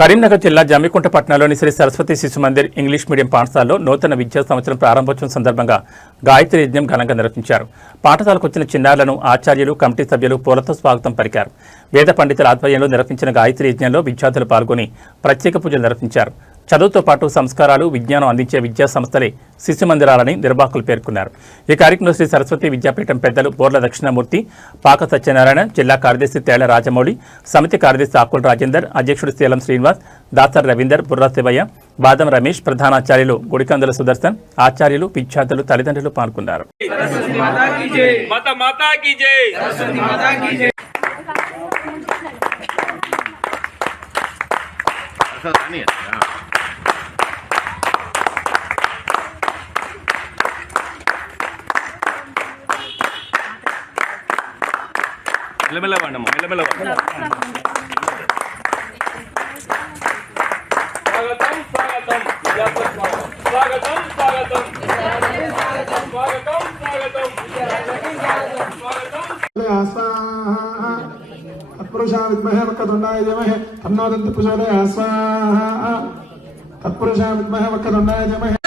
కరీంనగర్ జిల్లా జమ్మికుంట పట్టణంలోని శ్రీ సరస్వతి శిశు మందిర్ ఇంగ్లీష్ మీడియం పాఠశాలలో నూతన విద్యా సంవత్సరం ప్రారంభోత్సవం సందర్భంగా గాయత్రి యజ్ఞం ఘనంగా నిర్వహించారు. పాఠశాలకు వచ్చిన చిన్నారులను ఆచార్యులు, కమిటీ సభ్యులు పూలతో స్వాగతం పలికారు. వేద పండితుల ఆధ్వర్యంలో నిర్వహించిన గాయత్రి యజ్ఞంలో విద్యార్థులు పాల్గొని ప్రత్యేక పూజలు నిర్వహించారు. చదువుతో పాటు సంస్కారాలు, విజ్ఞానం అందించే విద్యా సంస్థలే శిశు మందిరాలని నిర్వాహకులు పేర్కొన్నారు. ఈ కార్యక్రమంలో శ్రీ సరస్వతి విద్యాపీఠం పెద్దలు బోర్ల దక్షిణామూర్తి, పాక సత్యనారాయణ, జిల్లా కార్యదర్శి తేళ్ల రాజమౌళి, సమితి కార్యదర్శి ఆకుల రాజేందర్, అధ్యక్షుడు శీలం శ్రీనివాస్, దాసర్ రవీందర్, బుర్రా శివయ్య, బాదం రమేష్, ప్రధానాచార్యులు గుడికందుల సుదర్శన్, ఆచార్యులు, విద్యార్థులు, తల్లిదండ్రులు పాల్గొన్నారు. तत्पुरुषा विद्महे वक्रतुण्डाय धीमहि तन्नो दन्ति प्रचोदयात् स्वाहा। तत्पुरुषा विद्महे वक्रतुण्डाय धीमहि